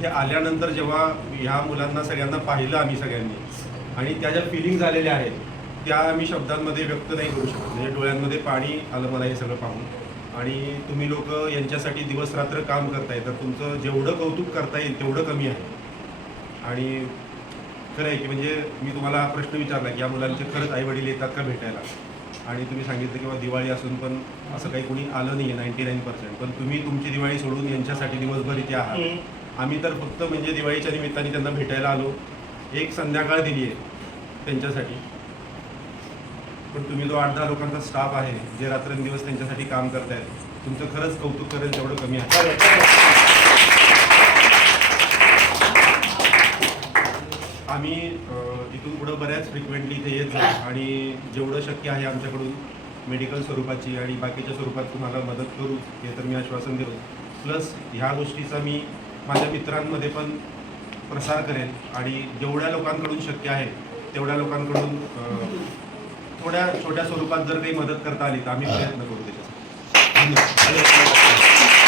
इथे आल्यानंतर जेव्हा ह्या मुलांना सगळ्यांना पाहिलं आम्ही सगळ्यांनी आणि त्या ज्या फिलिंग झालेल्या आहेत त्या आम्ही शब्दांमध्ये व्यक्त नाही करू शकत. म्हणजे डोळ्यांमध्ये पाणी आलं मला हे सगळं पाहून. आणि तुम्ही लोक यांच्यासाठी दिवस रात्र काम करताय तर तुमचं जेवढं कौतुक करता येईल तेवढं कमी आहे. आणि खरं आहे की म्हणजे मी तुम्हाला हा प्रश्न विचारला की या मुलांचे खरंच आई वडील येतात का भेटायला? आणि तुम्ही सांगितलं किंवा दिवाळी असून पण असं काही कोणी आलं नाही आहे नाईन्टी नाईन पर्सेंट पण तुम्ही तुमची दिवाळी सोडून यांच्यासाठी दिवसभर इथे आहात. आम्ही तर फक्त म्हणजे दिवाळीच्या निमित्ताने त्यांना भेटायला आलो. एक संध्याकाळ दिली आहे त्यांच्यासाठी. पण तुम्ही जो आठ दहा लोकांचा स्टाफ आहे जे रात्रंदिवस त्यांच्यासाठी काम करतायत तुमचं खरंच कौतुक करेल तेवढं कमी आहे. आम्ही इथून पुढं बऱ्याच फ्रिक्वेंटली इथे येत जाऊ आणि जेवढं शक्य आहे आमच्याकडून मेडिकल स्वरूपाची आणि बाकीच्या स्वरूपात तुम्हाला मदत करू हे तर मी आश्वासन देतो. प्लस ह्या गोष्टीचा मी माझ्या मित्रांमध्ये पण प्रसार करेन आणि जेवढ्या लोकांकडून शक्य आहे तेवढ्या लोकांकडून थोड्या छोट्या स्वरूपात जर काही मदत करता आली तर आम्ही प्रयत्न करू त्याच्यासाठी. धन्यवाद.